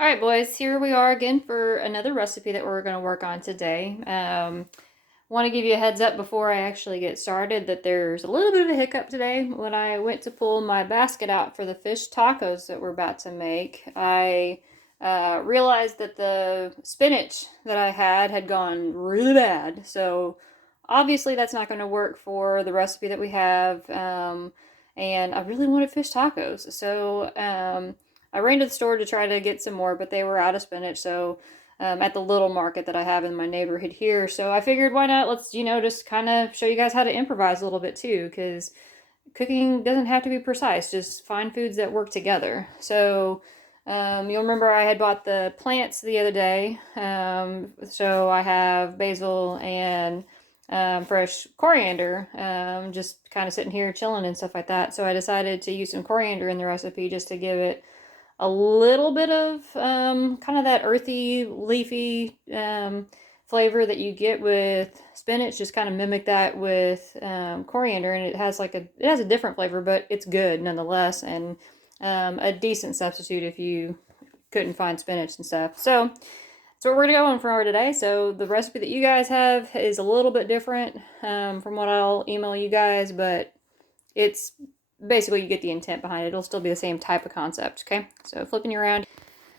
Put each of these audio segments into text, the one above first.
All right, boys, here we are again for another recipe that we're going to work on today. Want to give you a heads up before I actually get started that there's a little bit of a hiccup today. When I went to pull my basket out for the fish tacos that we're about to make, I realized that the spinach that I had gone really bad. So obviously that's not going to work for the recipe that we have. And I really wanted fish tacos. So I ran to the store to try to get some more, but they were out of spinach. So at the little market that I have in my neighborhood here. So I figured, why not? Let's, just kind of show you guys how to improvise a little bit too, because cooking doesn't have to be precise. Just find foods that work together. So you'll remember I had bought the plants the other day. So I have basil and fresh coriander, just kind of sitting here chilling and stuff like that. So I decided to use some coriander in the recipe just to give it a little bit of kind of that earthy, leafy flavor that you get with spinach. Just kind of mimic that with coriander, and it has a different flavor, but it's good nonetheless, and a decent substitute if you couldn't find spinach and stuff. So that's what we're gonna go on for today. So the recipe that you guys have is a little bit different from what I'll email you guys, but it's basically, you get the intent behind it. It'll still be the same type of concept, okay? So flipping you around.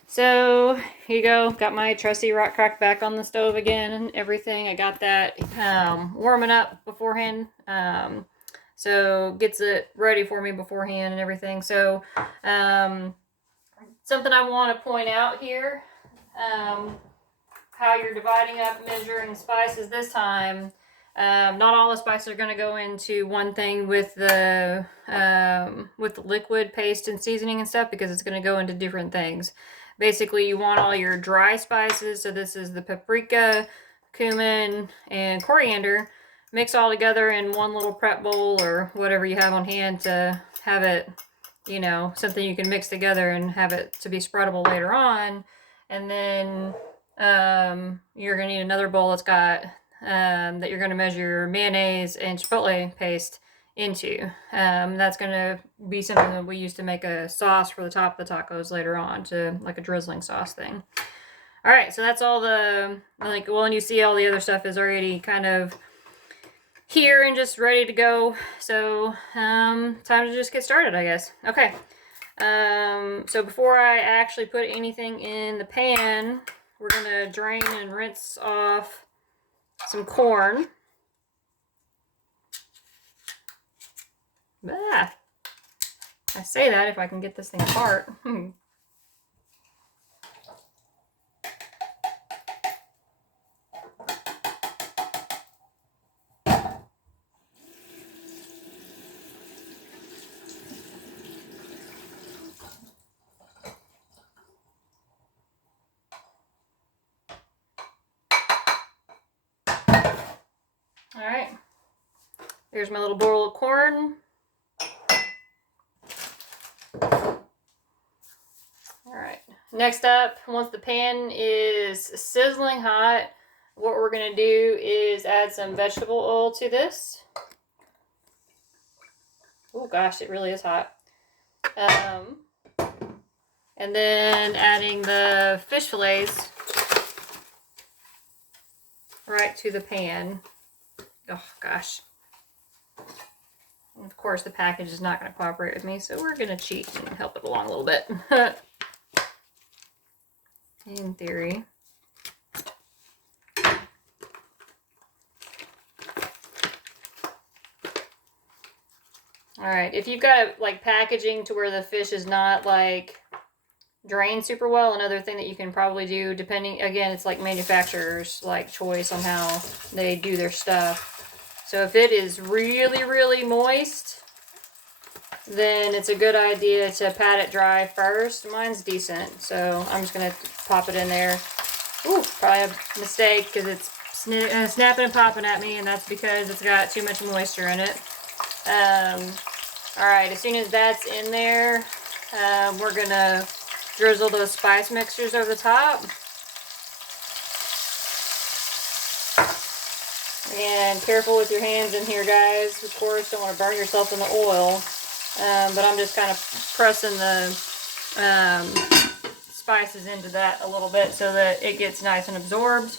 So here you go. Got my trusty rock crack back on the stove again and everything. I got that warming up beforehand. So gets it ready for me beforehand and everything. So something I want to point out here, how you're dividing up, measuring spices this time. Not all the spices are going to go into one thing with the liquid paste and seasoning and stuff, because it's going to go into different things. Basically, you want all your dry spices. So this is the paprika, cumin, and coriander. Mix all together in one little prep bowl or whatever you have on hand to have it, something you can mix together and have it to be spreadable later on. And then you're going to need another bowl that's got that you're going to measure your mayonnaise and chipotle paste into. That's going to be something that we use to make a sauce for the top of the tacos later on, to like a drizzling sauce thing. All right, so that's all and you see all the other stuff is already kind of here and just ready to go. So time to just get started, I guess. Okay. So before I actually put anything in the pan, we're going to drain and rinse off some corn. Ah, I say that if I can get this thing apart. All right, there's my little bowl of corn. All right, next up, once the pan is sizzling hot, what we're going to do is add some vegetable oil to this. Oh gosh, it really is hot. And then adding the fish fillets right to the pan. Oh gosh. And of course, the package is not going to cooperate with me, so we're going to cheat and help it along a little bit. In theory. Alright, if you've got like packaging to where the fish is not like drained super well, another thing that you can probably do, depending, again, it's like manufacturer's like choice on how they do their stuff. So if it is really, really moist, then it's a good idea to pat it dry first. Mine's decent, so I'm just going to pop it in there. Ooh, probably a mistake because it's snapping and popping at me, and that's because it's got too much moisture in it. Alright, as soon as that's in there, we're going to drizzle those spice mixtures over the top. And careful with your hands in here, guys. Of course, don't want to burn yourself in the oil. But I'm just kind of pressing the spices into that a little bit so that it gets nice and absorbed.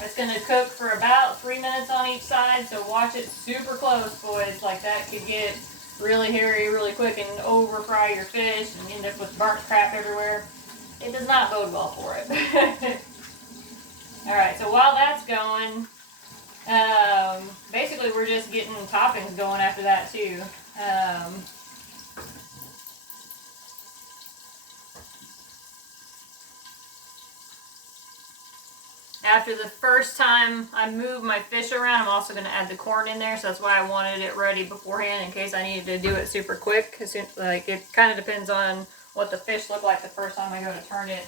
It's going to cook for about 3 minutes on each side, so watch it super close, boys. Like, that could get really hairy really quick and over fry your fish and end up with burnt crap everywhere. It does not bode well for it. Alright, so while that's going, basically we're just getting toppings going after that too. After the first time I move my fish around, I'm also going to add the corn in there, so that's why I wanted it ready beforehand in case I needed to do it super quick. Like, it kind of depends on what the fish look like the first time I go to turn it.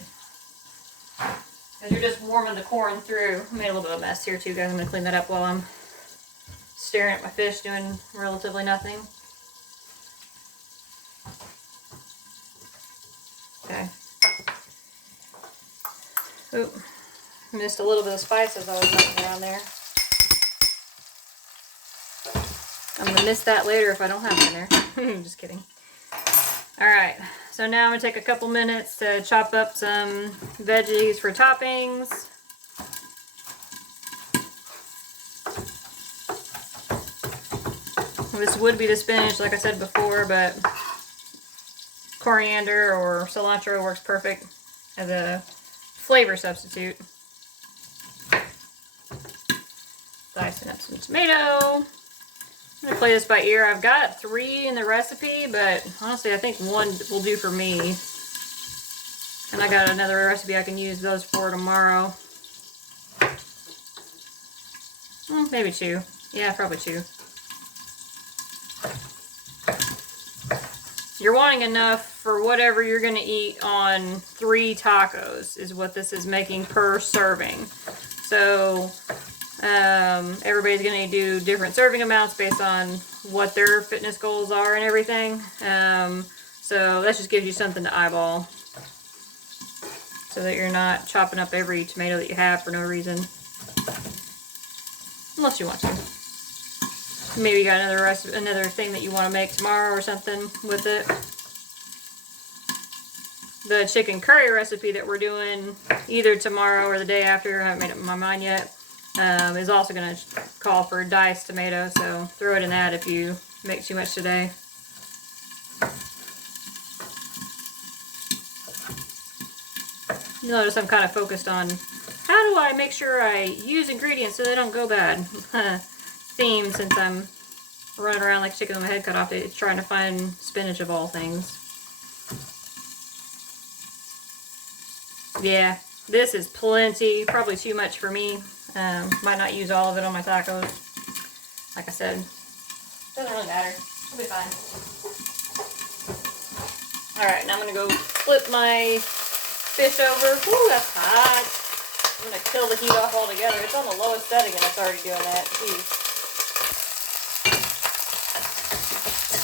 Because you're just warming the corn through. I made a little bit of a mess here too, guys. I'm going to clean that up while I'm staring at my fish doing relatively nothing. Okay. Oop. Missed a little bit of spice as I was looking around there. I'm going to miss that later if I don't have it in there. Just kidding. Alright, so now I'm going to take a couple minutes to chop up some veggies for toppings. This would be the spinach, like I said before, but coriander or cilantro works perfect as a flavor substitute. Dicing up some tomato. I'm going to play this by ear. I've got 3 in the recipe, but honestly I think 1 will do for me. And I got another recipe I can use those for tomorrow. Maybe 2. Yeah, probably 2. You're wanting enough for whatever you're going to eat on 3 tacos is what this is making per serving. So everybody's going to do different serving amounts based on what their fitness goals are and everything. So that just gives you something to eyeball so that you're not chopping up every tomato that you have for no reason. Unless you want to. Maybe you got another recipe, another thing that you want to make tomorrow or something with it. The chicken curry recipe that we're doing either tomorrow or the day after, I haven't made up my mind yet, is also going to call for diced tomatoes, so throw it in that if you make too much today. You notice I'm kind of focused on how do I make sure I use ingredients so they don't go bad. Theme, since I'm running around like a chicken with my head cut off, it's trying to find spinach of all things. Yeah, this is plenty, probably too much for me. Might not use all of it on my tacos. Like I said, doesn't really matter. It'll be fine. Alright, now I'm going to go flip my fish over. Ooh, that's hot. I'm going to kill the heat off altogether. It's on the lowest setting and it's already doing that. Jeez.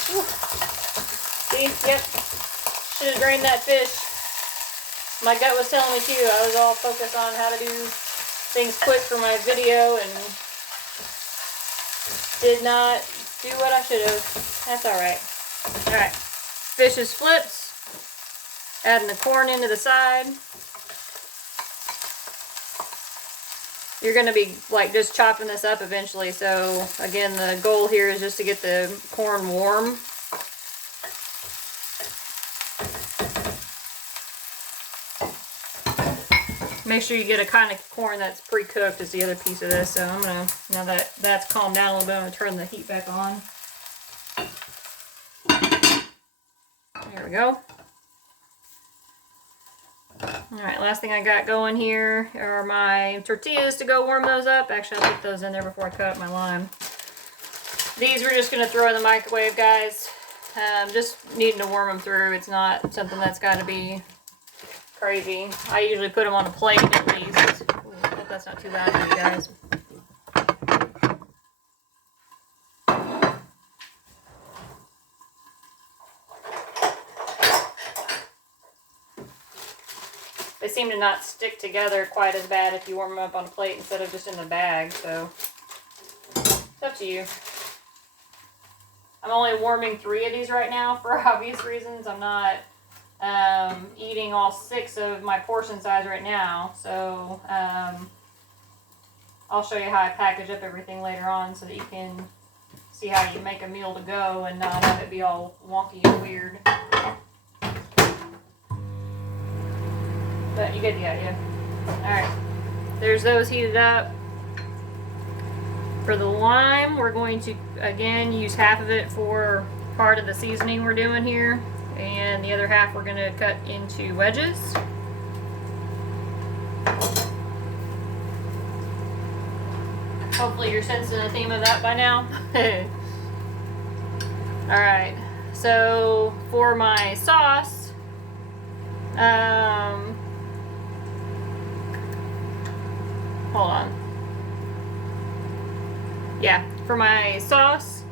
Whew. See? Yep. Should have drained that fish. My gut was telling me too. I was all focused on how to do things quick for my video and did not do what I should have. That's alright. Alright. Fish is flipped. Adding the corn into the side. You're going to be like just chopping this up eventually. So again, the goal here is just to get the corn warm. Make sure you get a kind of corn that's pre-cooked is the other piece of this. So I'm going to, now that that's calmed down a little bit, I'm going to turn the heat back on. There we go. Alright, last thing I got going here are my tortillas to go warm those up. Actually, I'll put those in there before I cut up my lime. These we're just going to throw in the microwave, guys. Just needing to warm them through. It's not something that's got to be crazy. I usually put them on a plate at least. Ooh, I hope that's not too loud for you guys. They seem to not stick together quite as bad if you warm them up on a plate instead of just in the bag, so it's up to you. I'm only warming 3 of these right now for obvious reasons. I'm not eating all 6 of my portion size right now. So I'll show you how I package up everything later on so that you can see how you make a meal to go and not have it be all wonky and weird. But you get the idea. Alright, there's those heated up. For the lime, we're going to, again, use half of it for part of the seasoning we're doing here. And the other half we're going to cut into wedges. Hopefully you're sensing the theme of that by now. Alright, so for my sauce, hold on. Yeah, for my sauce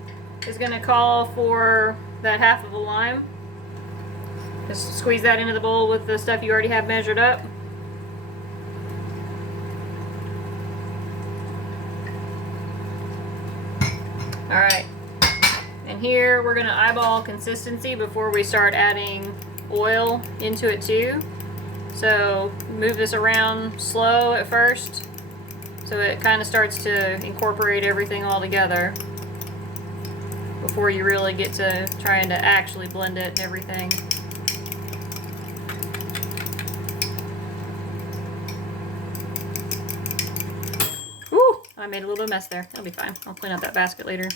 is going to call for that half of a lime. Just squeeze that into the bowl with the stuff you already have measured up. Alright, and here we're going to eyeball consistency before we start adding oil into it too. So move this around slow at first so it kind of starts to incorporate everything all together before you really get to trying to actually blend it and everything. Woo! I made a little bit of mess there. That'll be fine. I'll clean up that basket later.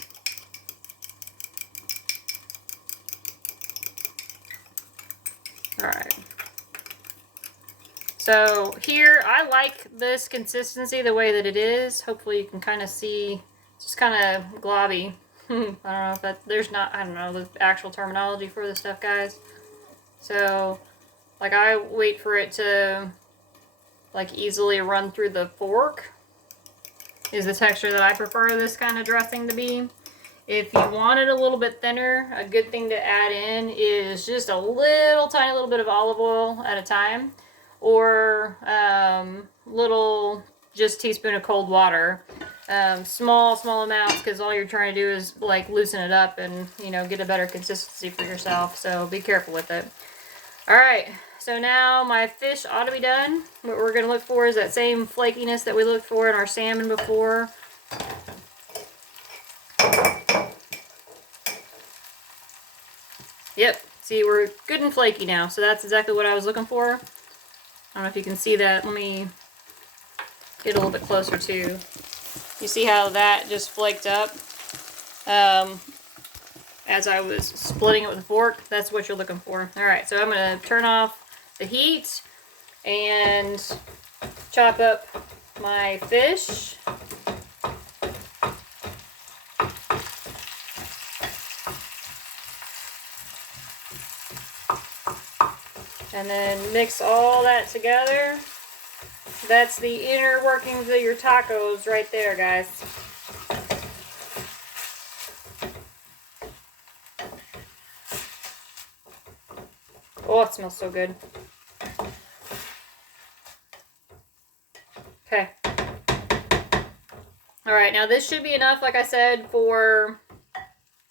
Alright. So here, I like this consistency the way that it is. Hopefully you can kind of see, it's just kind of globby. I don't know if that, there's not, I don't know the actual terminology for this stuff, guys. So, like, I wait for it to, like, easily run through the fork is the texture that I prefer this kind of dressing to be. If you want it a little bit thinner, a good thing to add in is just a little tiny little bit of olive oil at a time, or little just teaspoon of cold water. Small amounts, because all you're trying to do is like loosen it up and, you know, get a better consistency for yourself. So be careful with it. All right, so now my fish ought to be done. What we're going to look for is that same flakiness that we looked for in our salmon before. Yep, see, we're good and flaky now, so that's exactly what I was looking for. I don't know if you can see that. Let me get a little bit closer too. You see how that just flaked up as I was splitting it with a fork? That's what you're looking for. Alright, so I'm going to turn off the heat and chop up my fish. And then mix all that together. That's the inner workings of your tacos right there, guys. Oh, it smells so good. Okay. Alright, now this should be enough, like I said, for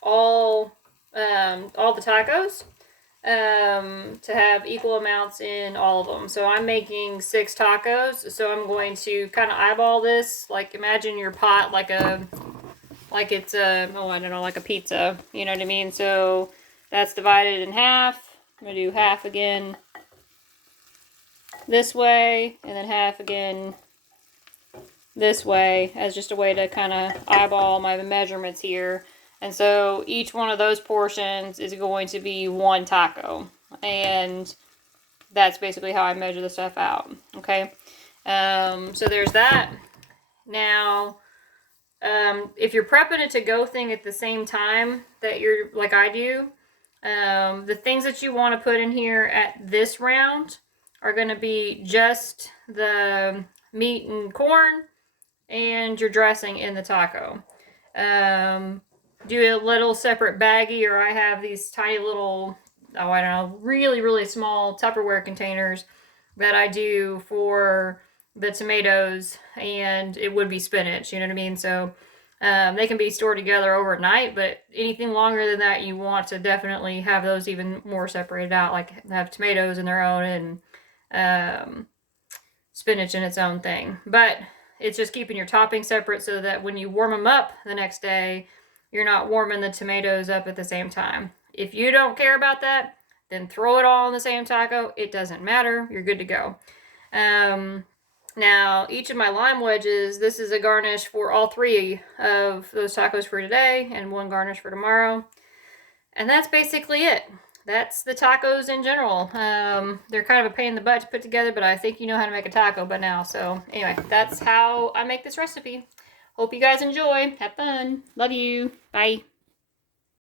all the tacos. To have equal amounts in all of them. So I'm making 6 tacos, so I'm going to kind of eyeball this. Like, imagine your pot like it's a, oh, I don't know, like a pizza, you know what I mean? So that's divided in half. I'm going to do half again this way, and then half again this way, as just a way to kind of eyeball my measurements here. And so each one of those portions is going to be 1 taco. And that's basically how I measure the stuff out. Okay. So there's that. Now, if you're prepping a to-go thing at the same time that you're, like I do, the things that you want to put in here at this round are going to be just the meat and corn and your dressing in the taco. Do a little separate baggie, or I have these tiny little, oh, I don't know, really small Tupperware containers that I do for the tomatoes, and it would be spinach, you know what I mean? So They can be stored together overnight, but anything longer than that, you want to definitely have those even more separated out, like have tomatoes in their own and spinach in its own thing. But it's just keeping your toppings separate so that when you warm them up the next day, you're not warming the tomatoes up at the same time. If you don't care about that, then throw it all in the same taco. It doesn't matter. You're good to go. Now, each of my lime wedges, this is a garnish for all 3 of those tacos for today and 1 garnish for tomorrow. And that's basically it. That's the tacos in general. They're kind of a pain in the butt to put together, but I think you know how to make a taco by now. So anyway, that's how I make this recipe. Hope you guys enjoy. Have fun. Love you. Bye.